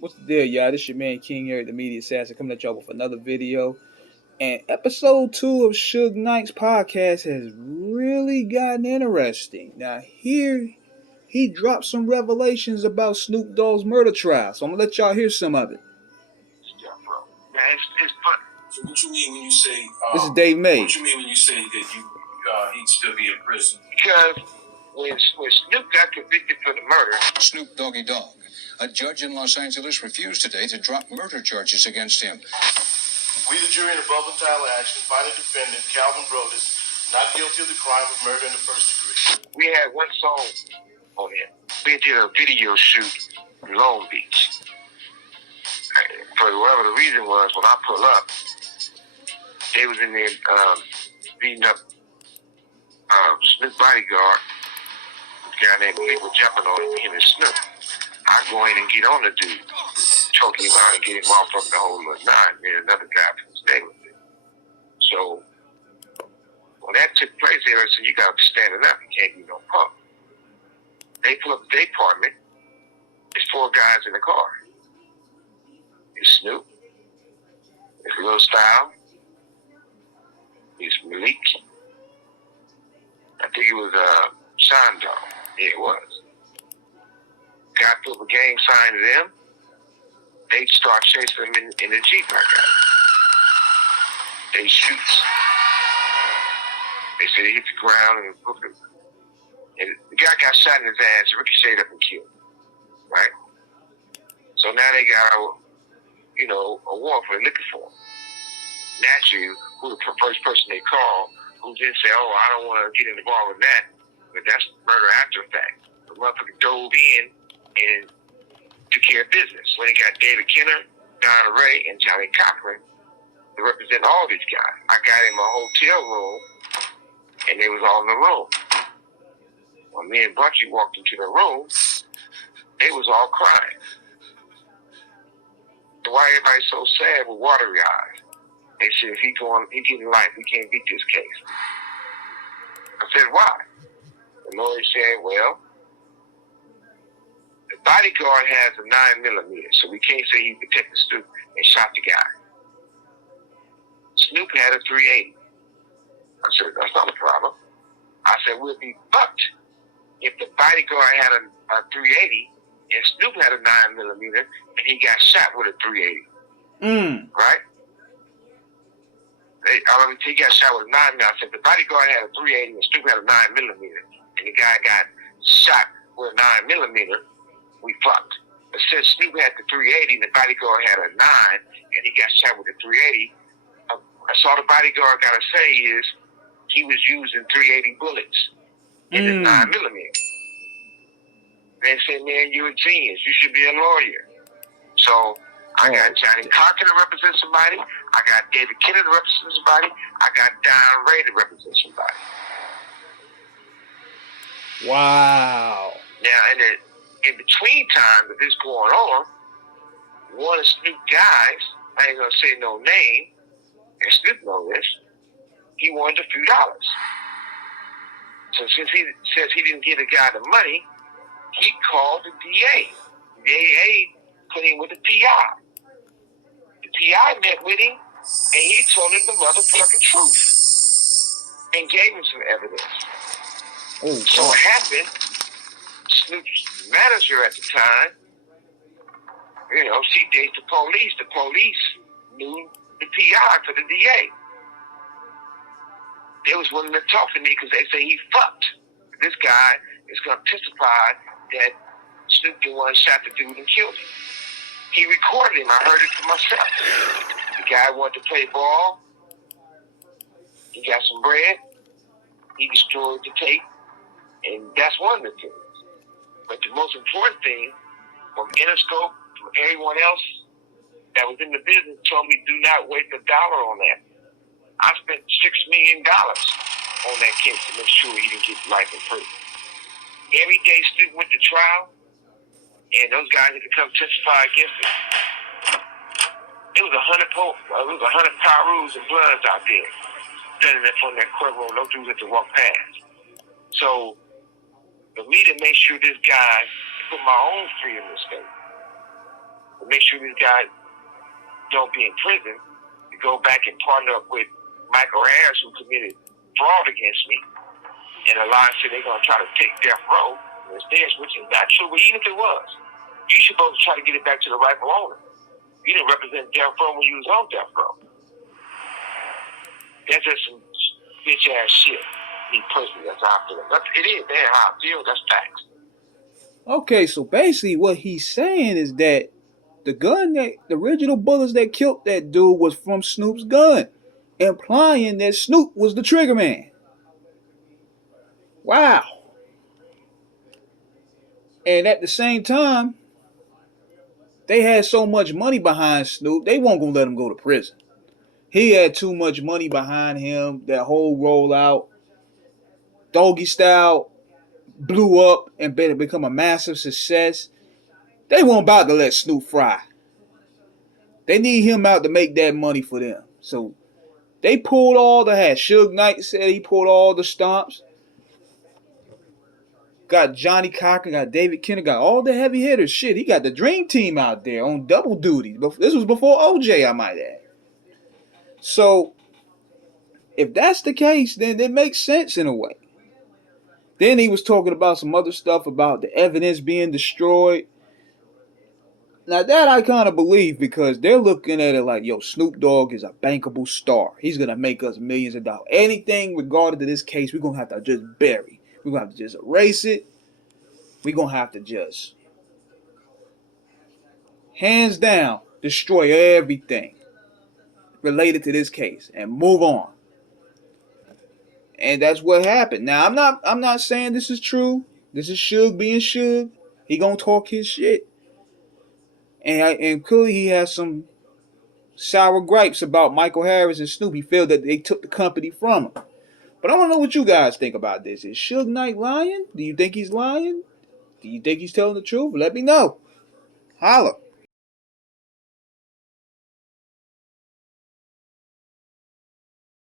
What's the deal, y'all? This your man King Eric, the Media Assassin, coming at y'all with another video. And episode 2 of Suge Knight's podcast has really gotten interesting. Now, here he dropped some revelations about Snoop Dogg's murder trial. So I'm gonna let y'all hear some of it. Yeah, bro. Man, it's fun. So what you mean when you say? This is Dave May. What you mean when you say that he'd still be in prison? Because when Snoop got convicted for the murder, Snoop Doggy Dogg, a judge in Los Angeles refused today to drop murder charges against him. We, the jury in above Tyler action, find the defendant, Calvin Brodus, not guilty of the crime of murder in the first degree. we had one song on it. We did a video shoot in Long Beach. For whatever the reason was, when I pull up, they was in there beating up Snoop bodyguard. A guy named Lee was jumping on him and Snoop. I go in and get on the dude, choke him out and get him off from the whole nine. Then another guy from his neighborhood. So when that took place, they said, "You got to be standing up. You can't be no punk." They pull up their apartment. There's 4 guys in the car. It's Snoop. It's Lil Style. It's Malik. I think it was Sean Dog. Yeah, it was. Got put up a gang sign to them. They start chasing them in the Jeep I got. They shoot. They said he hit the ground and booked him. And the guy got shot in his ass, ricocheted up and killed. Right? So now they got a warrant for looking for him. Naturally, who the first person they call, who then say, "Oh, I don't want to get involved with that," but that's murder after the fact. The motherfucker dove in and took care of business. When he got David Kenner, Don Ray, and Johnny Cochran to represent all these guys. I got him a hotel room, and they was all in the room. When me and Bunchy walked into the room, they was all crying. Why everybody so sad with watery eyes? They said, if he getting life, we can't beat this case. I said, why? The lawyer said, well, the bodyguard has a 9mm, so we can't say he protected Snoop and shot the guy. Snoop had a 380. I said, that's not a problem. I said, we'll be fucked if the bodyguard had a 380 and Snoop had a 9mm and he got shot with a 380. Right? He got shot with a 9mm. I said, the bodyguard had a 380 and Snoop had a 9mm and the guy got shot with a 9mm, we fucked. But since Snoop had the 380 and the bodyguard had a 9 and he got shot with a 380, that's all the bodyguard got to say is he was using 380 bullets in his 9mm. They said, man, you're a genius. You should be a lawyer. So I got Johnny Cochran to represent somebody. I got David Kenner to represent somebody. I got Don Ray to represent somebody. Wow. Now, in between time that this going on, one of Snoop guys, I ain't going to say no name, and Snoop knows this, he wanted a few dollars. So since he says he didn't give the guy the money, he called the DA. The DA put him with the PI. The PI met with him, and he told him the motherfucking truth and gave him some evidence. So what happened, Snoop's manager at the time, she dated the police. The police knew the PI for the DA. They was willing to talk to me because they say he fucked. This guy is going to testify that Snoop the one shot the dude and killed him. He recorded him. I heard it for myself. The guy wanted to play ball. He got some bread. He destroyed the tape. And that's one of the things. But the most important thing, from Interscope, from everyone else that was in the business, told me do not waste $1 on that. I spent $6 million on that case to make sure he didn't get life in prison. Every day Snoop went to trial, and those guys had to come testify against him. It was 100 Pyrus and Bloods out there standing there from that courtroom. No dudes had to walk past. So, for me to make sure this guy put my own freedom in stake, to make sure this guy don't be in prison, to go back and partner up with Michael Harris, who committed fraud against me, and a lie said they're going to try to take death row, which is not true, but even if it was, you supposed to try to get it back to the rightful owner. You didn't represent death row when you was on death row. That's just some bitch-ass shit. Me personally, that's how I feel. It is, that's how I feel, that's facts. Okay, so basically what he's saying is that the original bullets that killed that dude was from Snoop's gun, implying that Snoop was the trigger man. Wow. And at the same time, they had so much money behind Snoop, they weren't going to let him go to prison. He had too much money behind him. That whole rollout, Doggy Style, blew up and become a massive success. They weren't about to let Snoop fry. They need him out to make that money for them. So they pulled all the hat. Suge Knight said he pulled all the stomps. Got Johnny Cochran, got David Kenner, got all the heavy hitters. Shit, he got the Dream Team out there on double duty. This was before OJ, I might add. So if that's the case, then it makes sense in a way. Then he was talking about some other stuff about the evidence being destroyed. Now that I kind of believe, because they're looking at it like, yo, Snoop Dogg is a bankable star. He's going to make us millions of dollars. Anything regarding to this case, we're going to have to just bury. We're going to have to just erase it. We're going to have to just, hands down, destroy everything related to this case and move on. And that's what happened. Now, I'm not saying this is true. This is Suge being Suge. He going to talk his shit. And clearly he has some sour gripes about Michael Harris and Snoop. He felt that they took the company from him. But I want to know what you guys think about this. Is Suge Knight lying? Do you think he's lying? Do you think he's telling the truth? Let me know. Holla.